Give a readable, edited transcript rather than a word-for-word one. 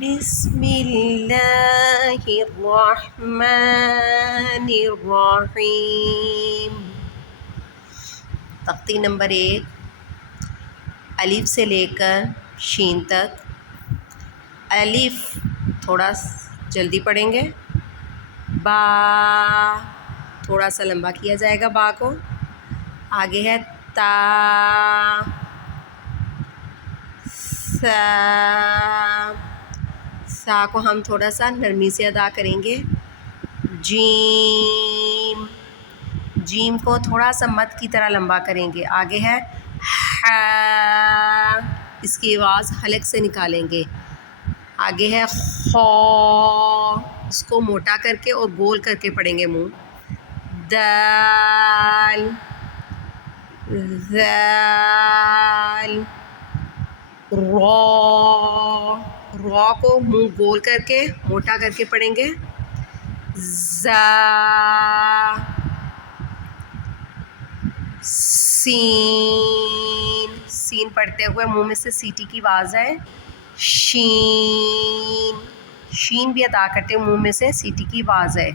بسم اللہ الرحمن الرحیم۔ تختی نمبر 1، الف سے لے کر شین تک۔ الف تھوڑا جلدی پڑھیں گے، با تھوڑا سا لمبا کیا جائے گا با کو۔ آگے ہے تا، سا، سا کو ہم تھوڑا سا نرمی سے ادا کریں گے۔ جیم، جیم کو تھوڑا سا مد کی طرح لمبا کریں گے۔ آگے ہے ہا، اس کی آواز حلق سے نکالیں گے۔ آگے ہے خو، اس کو موٹا کر کے اور گول کر کے پڑھیں گے منہ۔ دال، ذال، را، را کو منہ گول کر کے موٹا کر کے پڑھیں گے۔ زا، سین، سین پڑھتے ہوئے منہ میں سے سیٹی کی آواز ہے۔ شین، شین بھی ادا کرتے ہوئے منہ میں سے سیٹی کی آواز ہے۔